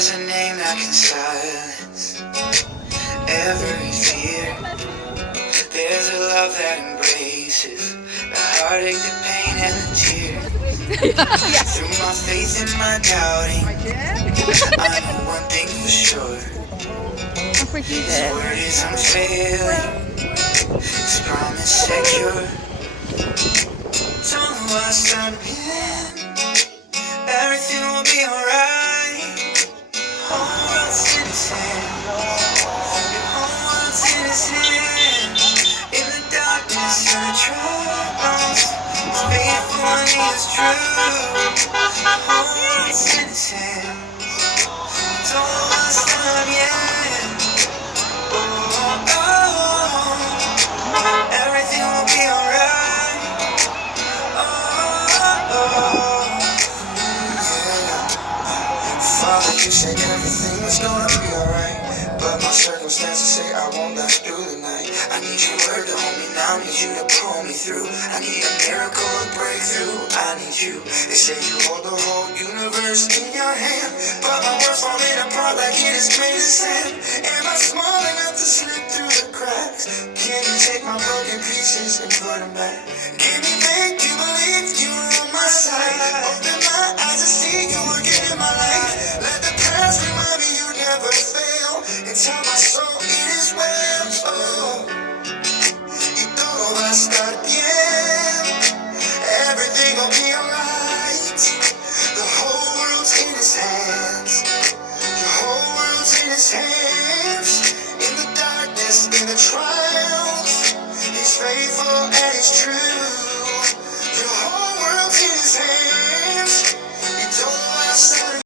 There's a name that can silence every fear. There's a love that embraces the heartache, the pain, and the tears. Through my faith and my doubting, I know one thing for sure. His word is unfailing, His promise secure. Don't know what's start again. Everything will be alright. Whole world's in His hand. Your whole world's in His hand. In the darkness and the trials, He's faithful and He is true. Your whole world's in His hand. Don't know what's start yet. Oh, oh, everything will be alright. Father, you said everything was gonna be alright, but my circumstances say I won't last through the night. I need your word to hold me now, need you to pull me through. I need a miracle, a breakthrough, I need you. They say you hold the whole universe in your hand, but my world's falling apart like it is made of sand. Am I small enough to slip through the cracks? Can you take my broken pieces and put them back? Give me faith, you believe you are on my side. Open my eyes to see you working in my life. Let the past remind me you never fail, and tell my soul it is well. Oh, y todo va a estar bien. Everything gon' be alright. The whole world's in His hands. The whole world's in His hands.